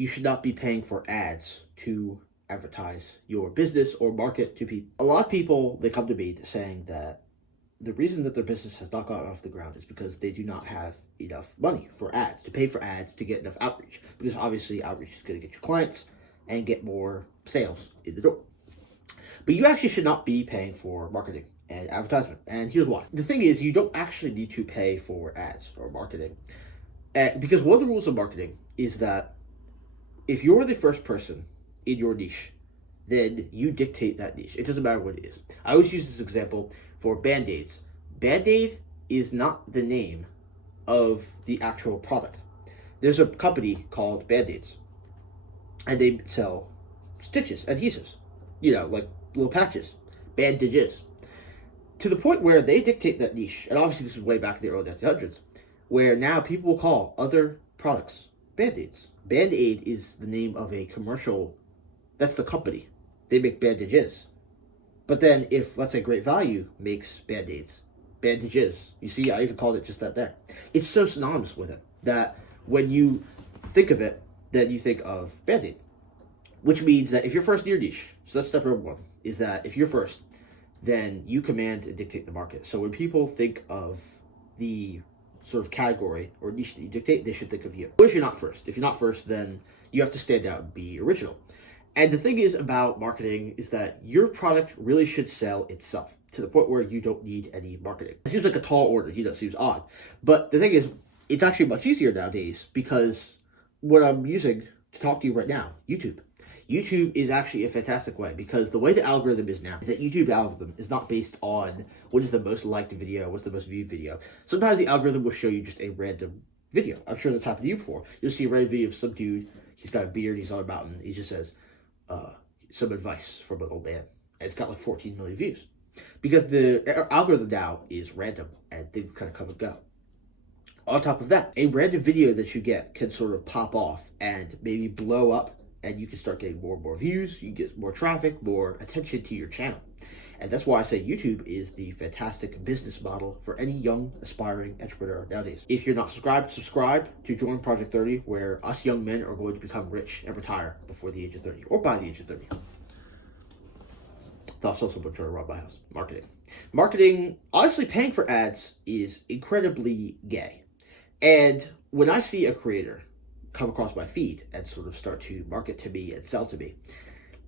you should not be paying for ads to advertise your business or market to people. A lot of people, they come to me saying that the reason that their business has not gotten off the ground is because they do not have enough money for ads, to pay for ads, to get enough outreach. Because obviously outreach is going to get you clients and get more sales in the door. But you actually should not be paying for marketing and advertisement. And here's why. The thing is, you don't actually need to pay for ads or marketing. Because one of the rules of marketing is that if you're the first person in your niche, then you dictate that niche. It doesn't matter what it is. I always use this example for Band-Aids. Band-Aid is not the name of the actual product. There's a company called Band-Aids, and they sell stitches, adhesives, like little patches, bandages, to the point where they dictate that niche. And obviously this was way back in the early 1900s, where now people will call other products Band-Aids. Band-Aid is the name of a commercial. That's the company. They make bandages. But then if, let's say, Great Value makes Band-Aids, bandages, you see, I even called it just that there. It's so synonymous with it that when you think of it, then you think of Band-Aid. Which means that if you're first in your niche, so that's step number one, is that if you're first, then you command and dictate the market. So when people think of the sort of category or niche that you dictate, they should think of you. What if you're not first? If you're not first, then you have to stand out and be original. And the thing is about marketing is that your product really should sell itself to the point where you don't need any marketing. It seems like a tall order, it seems odd. But the thing is, it's actually much easier nowadays because what I'm using to talk to you right now, YouTube. YouTube is actually a fantastic way because the way the algorithm is now is that YouTube algorithm is not based on what is the most liked video, what's the most viewed video. Sometimes the algorithm will show you just a random video. I'm sure that's happened to you before. You'll see a random video of some dude, he's got a beard, he's on a mountain, he just says, some advice from an old man. And it's got like 14 million views. Because the algorithm now is random and things kind of come and go. On top of that, a random video that you get can sort of pop off and maybe blow up, and you can start getting more and more views, you get more traffic, more attention to your channel. And that's why I say YouTube is the fantastic business model for any young, aspiring entrepreneur nowadays. If you're not subscribed, subscribe to Join Project 30, where us young men are going to become rich and retire before the age of 30, or by the age of 30. That's also going to rob my house. Marketing, honestly, paying for ads is incredibly gay. And when I see a creator come across my feed and sort of start to market to me and sell to me,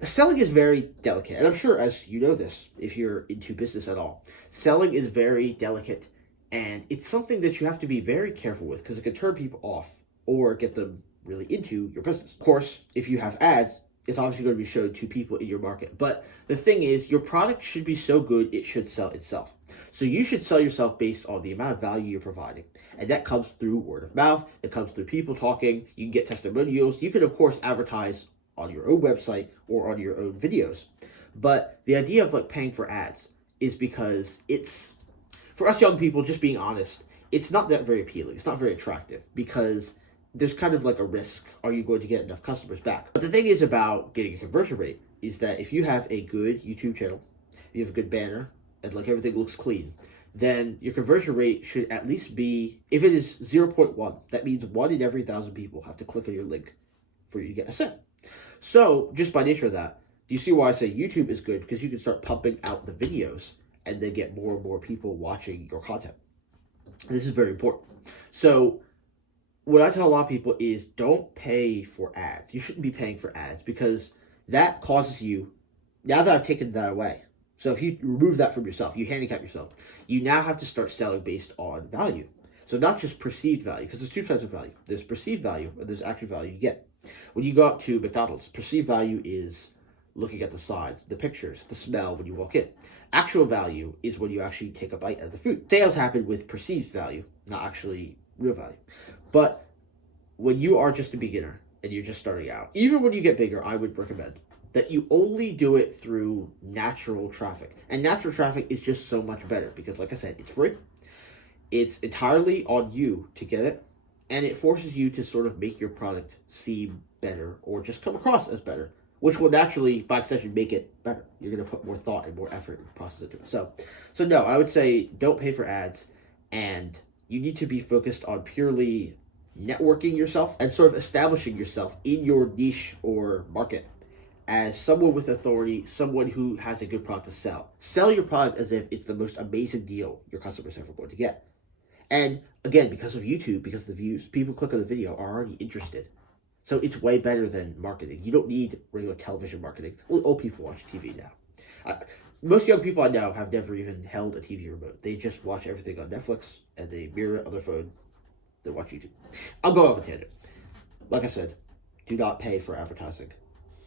selling is very delicate. And I'm sure, as you know this, if you're into business at all, selling is very delicate. And it's something that you have to be very careful with because it can turn people off or get them really into your business. Of course, if you have ads, it's obviously going to be shown to people in your market. But the thing is, your product should be so good, it should sell itself. So you should sell yourself based on the amount of value you're providing. And that comes through word of mouth. It comes through people talking. You can get testimonials. You can, of course, advertise on your own website or on your own videos. But the idea of paying for ads is because it's, for us young people, just being honest, it's not that very appealing. It's not very attractive because there's kind of like a risk. Are you going to get enough customers back? But the thing is about getting a conversion rate is that if you have a good YouTube channel, you have a good banner, and everything looks clean, then your conversion rate should at least be, if it is 0.1, that means 1 in every 1,000 people have to click on your link for you to get a cent. So, just by nature of that, do you see why I say YouTube is good? Because you can start pumping out the videos and then get more and more people watching your content. This is very important. So, what I tell a lot of people is don't pay for ads. You shouldn't be paying for ads because that causes you, now that I've taken that away, so if you remove that from yourself, you handicap yourself, you now have to start selling based on value. So not just perceived value, because there's two types of value. There's perceived value, and there's actual value you get. When you go out to McDonald's, perceived value is looking at the sides, the pictures, the smell when you walk in. Actual value is when you actually take a bite out of the food. Sales happen with perceived value, not actually real value. But when you are just a beginner and you're just starting out, even when you get bigger, I would recommend that you only do it through natural traffic. And natural traffic is just so much better because, like I said, it's free. It's entirely on you to get it. And it forces you to sort of make your product seem better or just come across as better, which will naturally, by extension, make it better. You're going to put more thought and more effort and process into it. So no, I would say don't pay for ads, and you need to be focused on purely networking yourself and sort of establishing yourself in your niche or market as someone with authority, someone who has a good product to sell. Sell your product as if it's the most amazing deal your customers ever going to get. And again, because of YouTube, because of the views, people click on the video are already interested. So it's way better than marketing. You don't need regular television marketing. Well, old people watch TV now. Most young people I know have never even held a TV remote. They just watch everything on Netflix and they mirror it on their phone. They watch YouTube. I'll go off a tangent. Like I said, do not pay for advertising.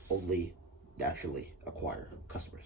Only naturally acquire customers.